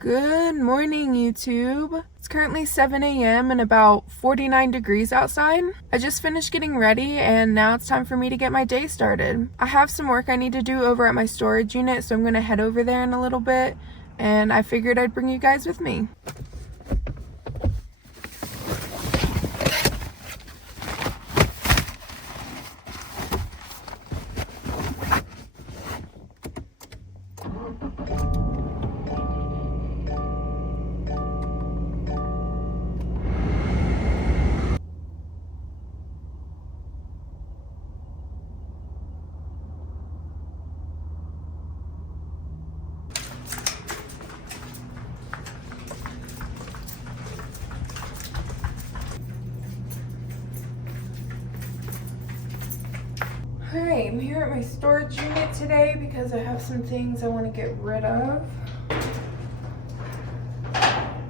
Good morning, YouTube. It's currently 7 a.m. and about 49 degrees outside. I just finished getting ready and now it's time for me to get my day started. I have some work I need to do over at my storage unit, so I'm going to head over there in a little bit, and I figured I'd bring you guys with me. Alright, I'm here at my storage unit today because I have some things I want to get rid of.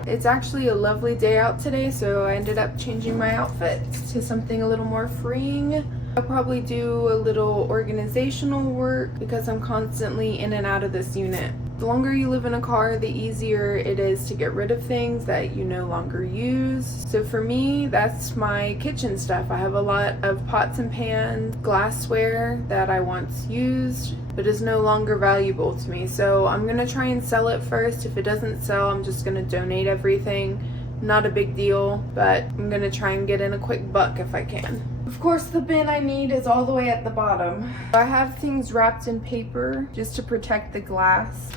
It's actually a lovely day out today, so I ended up changing my outfit to something a little more freeing. I'll probably do a little organizational work because I'm constantly in and out of this unit. The longer you live in a car, the easier it is to get rid of things that you no longer use. So for me, that's my kitchen stuff. I have a lot of pots and pans, glassware that I once used, but is no longer valuable to me. So I'm gonna try and sell it first. If it doesn't sell, I'm just gonna donate everything. Not a big deal, but I'm gonna try and get in a quick buck if I can. Of course, the bin I need is all the way at the bottom. I have things wrapped in paper just to protect the glass.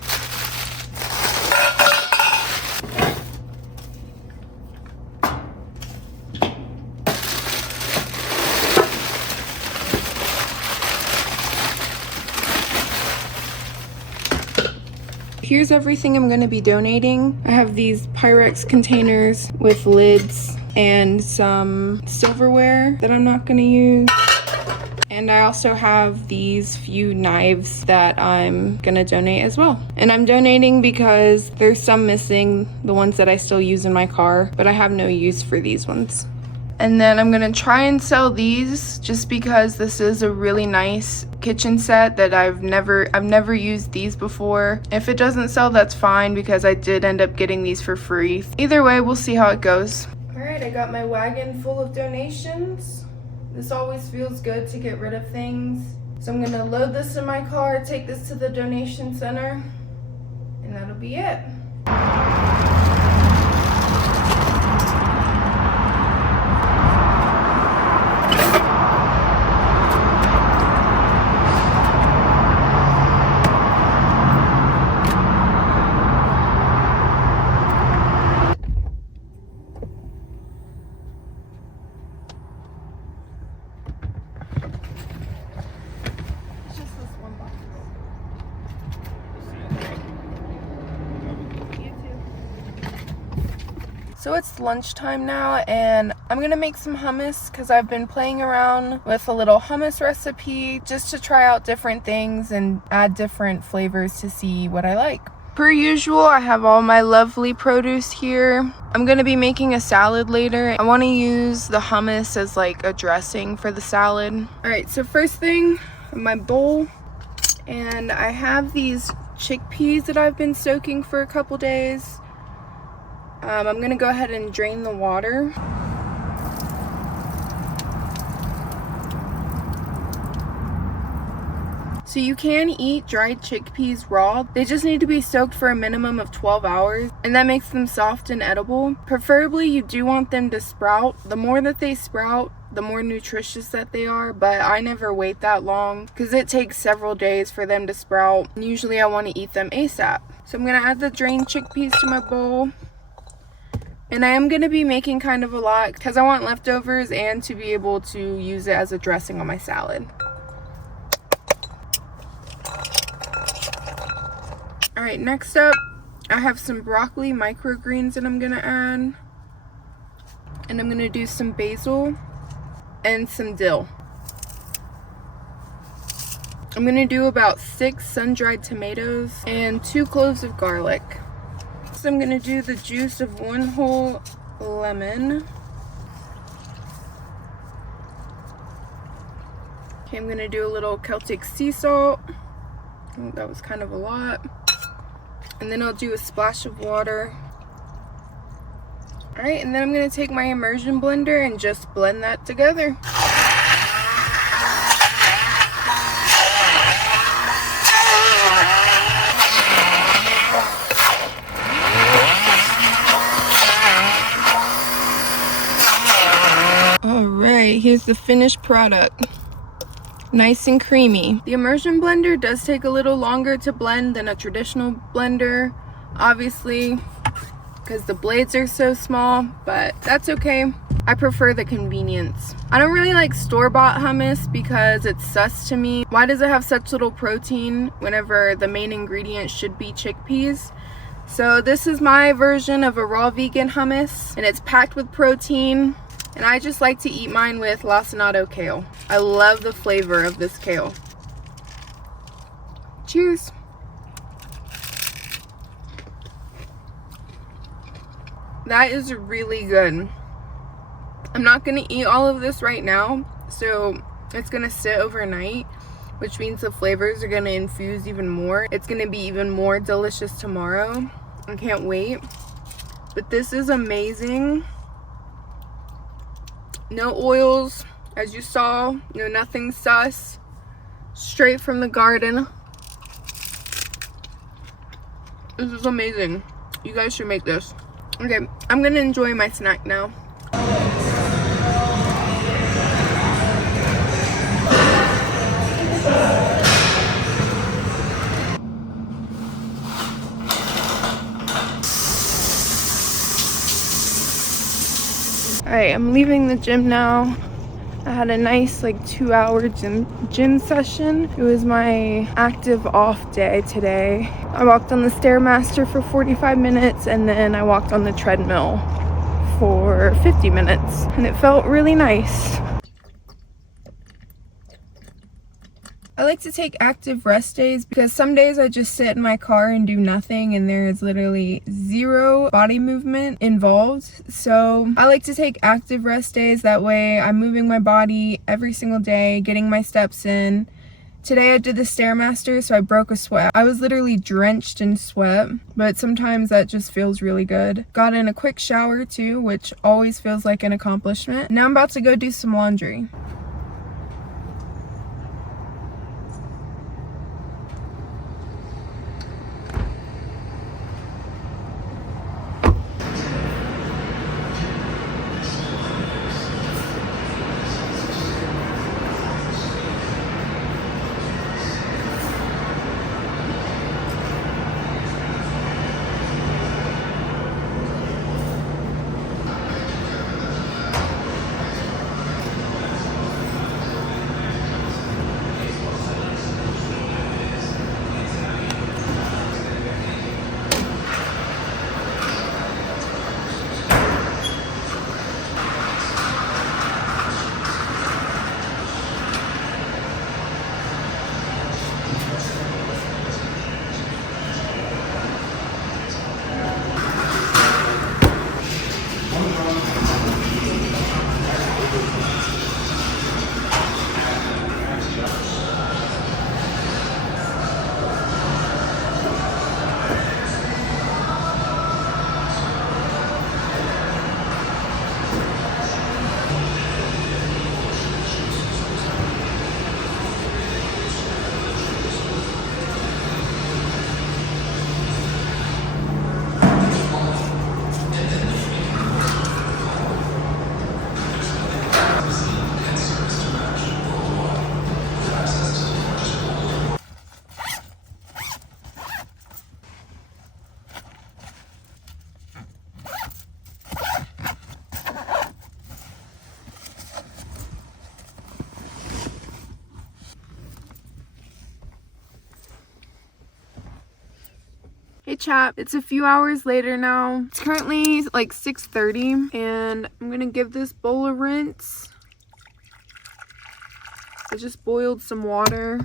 Here's everything I'm going to be donating. I have these Pyrex containers with lids and some silverware that I'm not going to use. And I also have these few knives that I'm going to donate as well. And I'm donating because there's some missing, the ones that I still use in my car, but I have no use for these ones. And then I'm gonna try and sell these just because this is a really nice kitchen set that I've never used these before. If it doesn't sell, that's fine because I did end up getting these for free. Either way, we'll see how it goes. All right, I got my wagon full of donations. This always feels good to get rid of things. So I'm gonna load this in my car, take this to the donation center, and that'll be it. So it's lunchtime now and I'm gonna make some hummus because I've been playing around with a little hummus recipe just to try out different things and add different flavors to see what I like. Per usual, I have all my lovely produce here. I'm gonna be making a salad later. I wanna use the hummus as like a dressing for the salad. All right, so first thing, my bowl, and I have these chickpeas that I've been soaking for a couple days. I'm gonna go ahead and drain the water. So you can eat dried chickpeas raw. They just need to be soaked for a minimum of 12 hours, and that makes them soft and edible. Preferably, you do want them to sprout. The more that they sprout, the more nutritious that they are, but I never wait that long because it takes several days for them to sprout. Usually I want to eat them ASAP. So I'm gonna add the drained chickpeas to my bowl. And I am going to be making kind of a lot because I want leftovers and to be able to use it as a dressing on my salad. Alright, next up, I have some broccoli microgreens that I'm going to add. And I'm going to do some basil and some dill. I'm going to do about 6 sun-dried tomatoes and 2 cloves of garlic. I'm going to do the juice of 1 whole lemon. Okay, I'm going to do a little Celtic sea salt. Oh, that was kind of a lot. And then I'll do a splash of water. All right, and then I'm gonna take my immersion blender and just blend that together. All right, here's the finished product. Nice and creamy. The immersion blender does take a little longer to blend than a traditional blender, obviously, because the blades are so small, but that's okay. I prefer the convenience. I don't really like store-bought hummus because it's sus to me. Why does it have such little protein whenever the main ingredient should be chickpeas? So this is my version of a raw vegan hummus, and it's packed with protein. And I just like to eat mine with lacinato kale. I love the flavor of this kale. Cheers. That is really good. I'm not gonna eat all of this right now, so it's gonna sit overnight, which means the flavors are gonna infuse even more. It's gonna be even more delicious tomorrow. I can't wait. But this is amazing. No oils, as you saw, nothing sus. Straight from the garden. This is amazing. You guys should make this. Okay, I'm gonna enjoy my snack now. Alright, I'm leaving the gym now. I had a nice 2-hour gym session. It was my active off day today. I walked on the Stairmaster for 45 minutes and then I walked on the treadmill for 50 minutes and it felt really nice. I like to take active rest days because some days I just sit in my car and do nothing and there is literally zero body movement involved. So I like to take active rest days. That way I'm moving my body every single day, getting my steps in. Today I did the Stairmaster, so I broke a sweat. I was literally drenched in sweat, but sometimes that just feels really good. Got in a quick shower too, which always feels like an accomplishment. Now I'm about to go do some laundry. Hey chap, it's a few hours later now. It's currently 6:30 and I'm gonna give this bowl a rinse. I just boiled some water.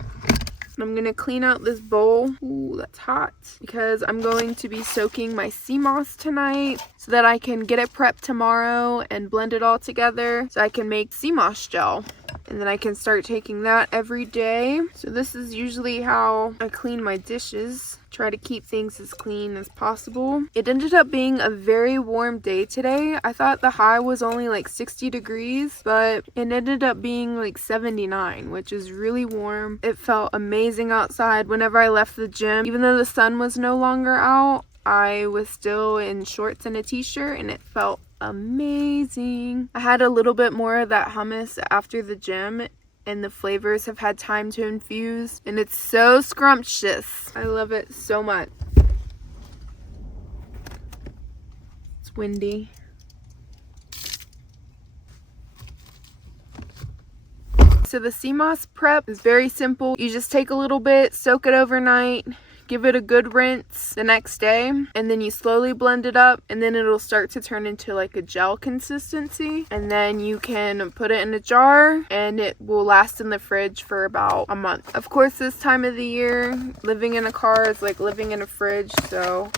I'm gonna clean out this bowl. Ooh, that's hot. Because I'm going to be soaking my sea moss tonight so that I can get it prepped tomorrow and blend it all together so I can make sea moss gel. And then I can start taking that every day. So this is usually how I clean my dishes. Try to keep things as clean as possible. It ended up being a very warm day today. I thought the high was only like 60 degrees, but it ended up being like 79, which is really warm. It felt amazing outside. Whenever I left the gym, even though the sun was no longer out, I was still in shorts and a t-shirt, and it felt amazing. I had a little bit more of that hummus after the gym, and the flavors have had time to infuse, and it's so scrumptious. I love it so much. It's windy. So the sea moss prep is very simple. You just take a little bit, soak it overnight, give it a good rinse the next day, and then you slowly blend it up, and then it'll start to turn into like a gel consistency, and then you can put it in a jar and it will last in the fridge for about a month. Of course, this time of the year, living in a car is like living in a fridge, so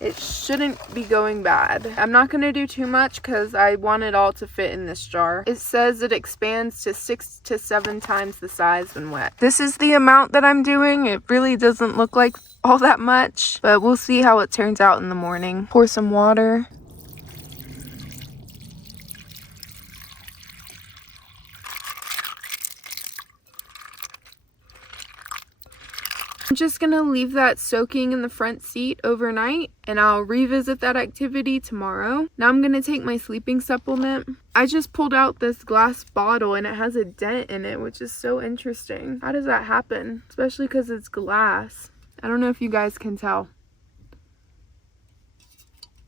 it shouldn't be going bad. I'm not going to do too much because I want it all to fit in this jar. It says it expands to 6 to 7 times the size when wet. This is the amount that I'm doing. It really doesn't look like all that much, but we'll see how it turns out in the morning. Pour some water. I'm just gonna leave that soaking in the front seat overnight, and I'll revisit that activity tomorrow. Now I'm gonna take my sleeping supplement. I just pulled out this glass bottle and it has a dent in it, which is so interesting. How does that happen? Especially because it's glass. I don't know if you guys can tell.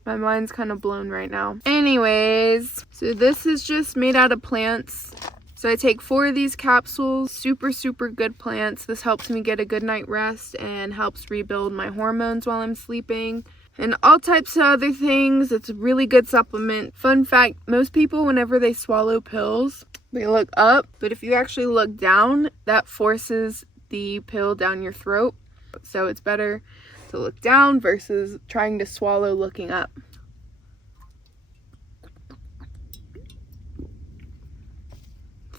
My mind's kind of blown right now. Anyways, so this is just made out of plants. So I take 4 of these capsules, super good plants. This helps me get a good night rest and helps rebuild my hormones while I'm sleeping. And all types of other things. It's a really good supplement. Fun fact, most people, whenever they swallow pills, they look up. But if you actually look down, that forces the pill down your throat. So it's better to look down versus trying to swallow looking up.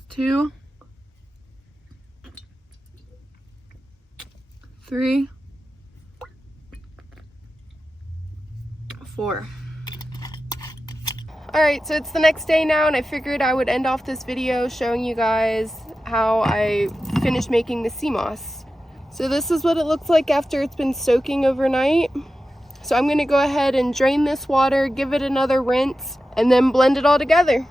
2, 3, 4. Alright, so it's the next day now, and I figured I would end off this video showing you guys how I finished making the sea moss. So this is what it looks like after it's been soaking overnight. So I'm going to go ahead and drain this water, give it another rinse, and then blend it all together.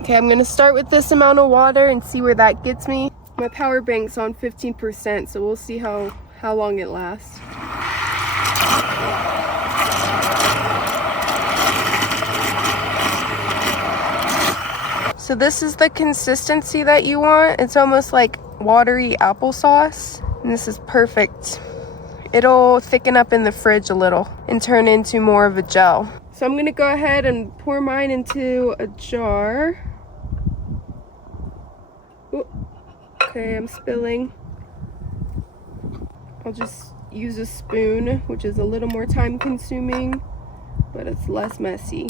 Okay, I'm gonna start with this amount of water and see where that gets me. My power bank's on 15%, so we'll see how long it lasts. So this is the consistency that you want. It's almost like watery applesauce, and this is perfect. It'll thicken up in the fridge a little and turn into more of a gel. So I'm gonna go ahead and pour mine into a jar. Ooh, okay, I'm spilling. I'll just use a spoon, which is a little more time consuming, but it's less messy.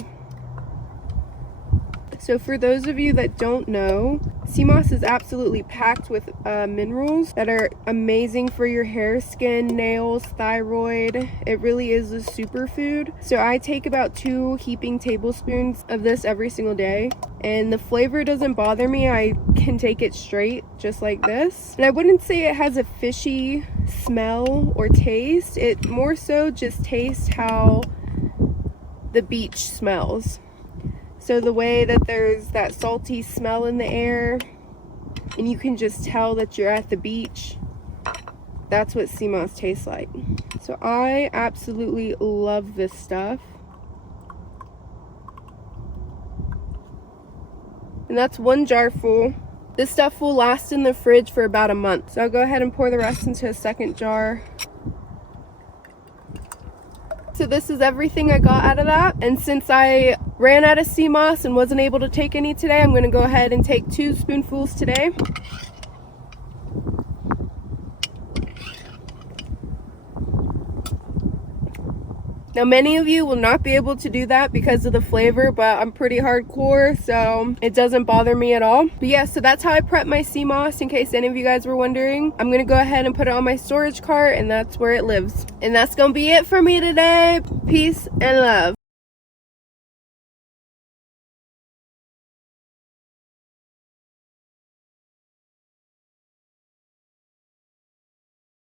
So for those of you that don't know, sea moss is absolutely packed with minerals that are amazing for your hair, skin, nails, thyroid. It really is a superfood. So I take about 2 heaping tablespoons of this every single day, and the flavor doesn't bother me. I can take it straight just like this. And I wouldn't say it has a fishy smell or taste. It more so just tastes how the beach smells. So the way that there's that salty smell in the air, and you can just tell that you're at the beach, that's what sea moss tastes like. So I absolutely love this stuff. And that's 1 jar full. This stuff will last in the fridge for about a month. So I'll go ahead and pour the rest into a second jar. So so this is everything I got out of that. And since I ran out of sea moss and wasn't able to take any today, I'm gonna go ahead and take 2 spoonfuls today. Now, many of you will not be able to do that because of the flavor, but I'm pretty hardcore, so it doesn't bother me at all. But yeah, so that's how I prep my sea moss, in case any of you guys were wondering. I'm gonna go ahead and put it on my storage cart, and that's where it lives. And that's gonna be it for me today. Peace and love.